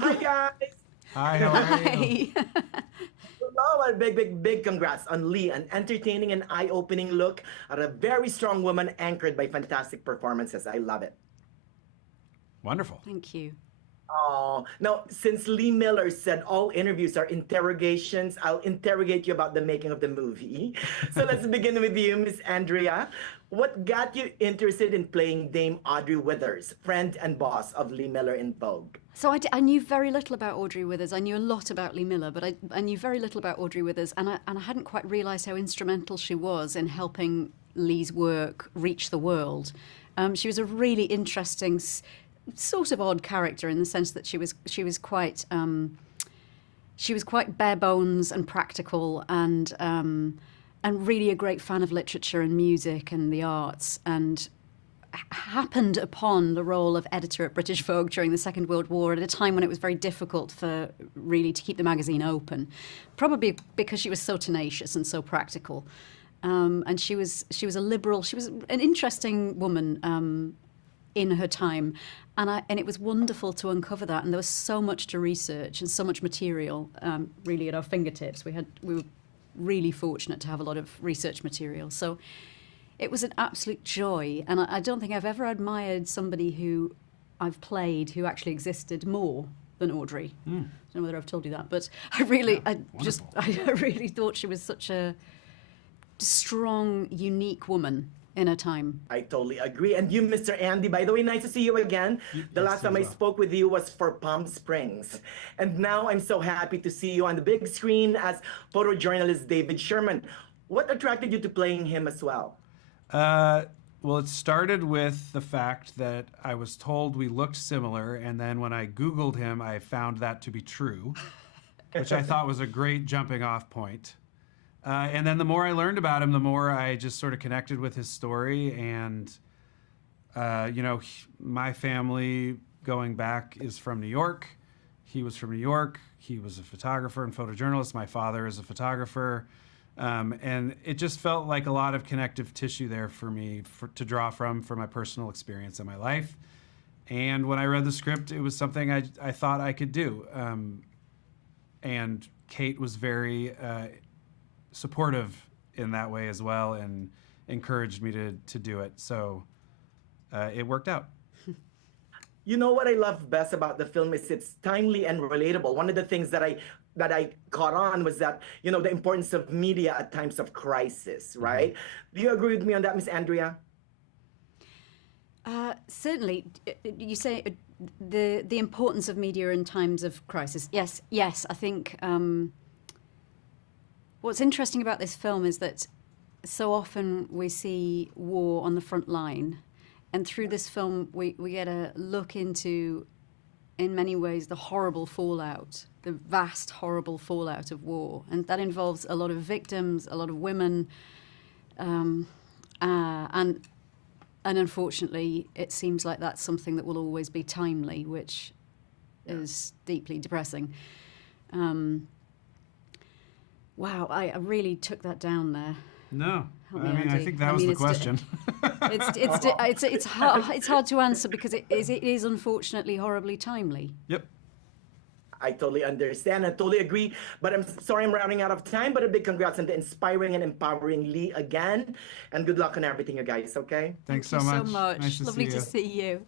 Hi, guys. Hi, how are you? Hi. Hello, a big congrats on Lee. An entertaining and eye-opening look at a very strong woman anchored by fantastic performances. I love it. Wonderful. Thank you. Oh, now, since Lee Miller said all interviews are interrogations, I'll interrogate you about the making of the movie. So let's begin with you, Miss Andrea. What got you interested in playing Dame Audrey Withers, friend and boss of Lee Miller in Vogue? So I knew very little about Audrey Withers. I knew a lot about Lee Miller, but I knew very little about Audrey Withers, and I hadn't quite realised how instrumental she was in helping Lee's work reach the world. She was a really interesting, sort of odd character in the sense that she was quite bare bones and practical, and really a great fan of literature and music and the arts, and happened upon the role of editor at British Vogue during the Second World War at a time when it was very difficult for really to keep the magazine open, probably because she was so tenacious and so practical. And she was a liberal. She was an interesting woman in her time, and it was wonderful to uncover that. And there was so much to research and so much material really at our fingertips. We were really fortunate to have a lot of research material. So it was an absolute joy, and I don't think I've ever admired somebody who I've played who actually existed more than Audrey. I don't know whether I've told you that, but I really thought she was such a strong, unique woman in her time. I totally agree. And you, Mr. Andy, by the way, nice to see you again. The last time I spoke with you was for Palm Springs. And now I'm so happy to see you on the big screen as photojournalist David Scherman. What attracted you to playing him as well? Well, it started with the fact that I was told we looked similar, and then when I Googled him, I found that to be true, which I thought was a great jumping off point. And then the more I learned about him, the more I just sort of connected with his story. And, my family going back is from New York. He was from New York. He was a photographer and photojournalist. My father is a photographer. And it just felt like a lot of connective tissue there for me to draw from for my personal experience in my life. And when I read the script, it was something I thought I could do. And Kate was very supportive in that way as well, and encouraged me to do it. So it worked out. You know what I love best about the film is it's timely and relatable. One of the things that I caught on was that, the importance of media at times of crisis, right? Do you agree with me on that, Miss Andrea? Certainly. You say the importance of media in times of crisis. Yes. I think what's interesting about this film is that so often we see war on the front line, and through this film we get a look into, in many ways, the horrible fallout, the vast, horrible fallout of war. And that involves a lot of victims, a lot of women, and unfortunately, it seems like that's something that will always be timely, which is deeply depressing. Wow, I really took that down there. No, Help me, I Andy. think that was the question. It's hard to answer because it is unfortunately horribly timely. Yep. I totally understand. I totally agree. But I'm sorry I'm running out of time. But a big congrats on the inspiring and empowering Lee again. And good luck on everything, you guys, okay? Thanks Thank so you much. so much. Nice to Lovely see to you. see you.